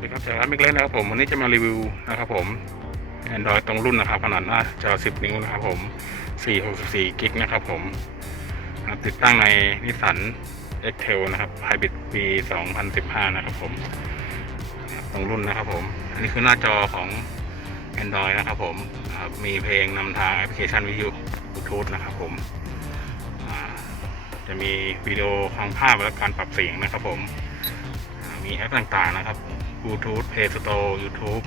วัสดีครับจากร้านมิกเล่นนะครับผมวันนี้จะมารีวิวนะครับผม Android ตรงรุ่นนะครับขนาดหน้าจอ 10 นิ้วนะครับผม 464 กิกนะครับผมติดตั้งในนิสสัน x t a i l นะครับ Hybrid B 2015 นะครับผมตรงรุ่นนะครับผม อันนี้คือหน้าจอของ Android นะครับผมมีเพลงนำทางแอปพลิเคชันวิทยุบลูทูธนะครับผมจะมีวิดีโอฟังภาพและการปรับเสียงนะครับผม มีแอปต่างๆนะครับ Bluetooth Play Store YouTube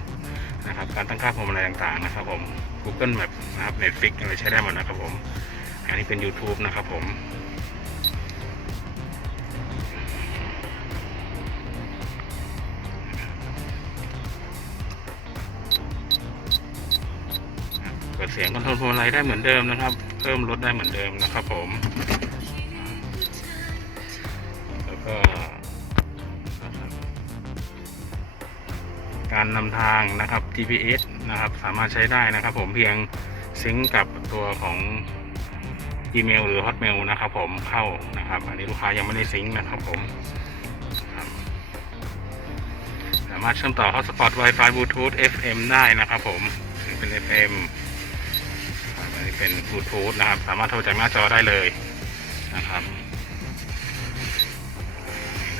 นะครับ การตั้งค่าพวงมาลัยต่างๆนะครับผม Google Map นะครับ Netflix อะไรใช้ได้หมดนะครับผม อันนี้เป็น YouTube นะครับผมเปิดเสียงคอนโทรลพวงมาลัยได้เหมือนเดิมนะครับ เพิ่มลดได้เหมือนเดิมนะครับผม การนำทางนะครับ GPS นะครับ สามารถใช้ได้นะครับผมเพียงซิงกับตัวของ Gmail หรือ Hotmail นะครับ ผมเข้านะครับ อันนี้ลูกค้ายังไม่ได้ซิงนะครับผมสามารถเชื่อมต่อ Hotspot Wi-Fi Bluetooth FM ได้นะครับ ผมเป็น FM อันนี้เป็น Bluetooth นะครับ สามารถโทรจากหน้าจอได้เลยนะครับ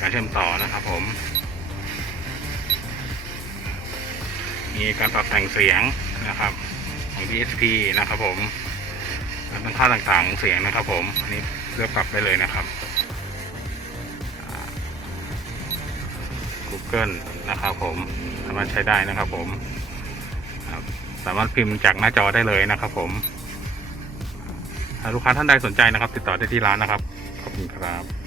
การเชื่อมต่อนะครับผม มีการปรับแต่งเสียงนะครับของ DSP นะครับผมการตั้งค่าต่างๆของเสียงนะครับผมอันนี้เลือกปรับได้เลยนะครับ Google นะครับผมสามารถใช้ได้นะครับผมสามารถพิมพ์จากหน้าจอได้เลยนะครับผมถ้าลูกค้าท่านใดสนใจนะครับ ติดต่อได้ที่ร้านนะครับ ขอบคุณครับ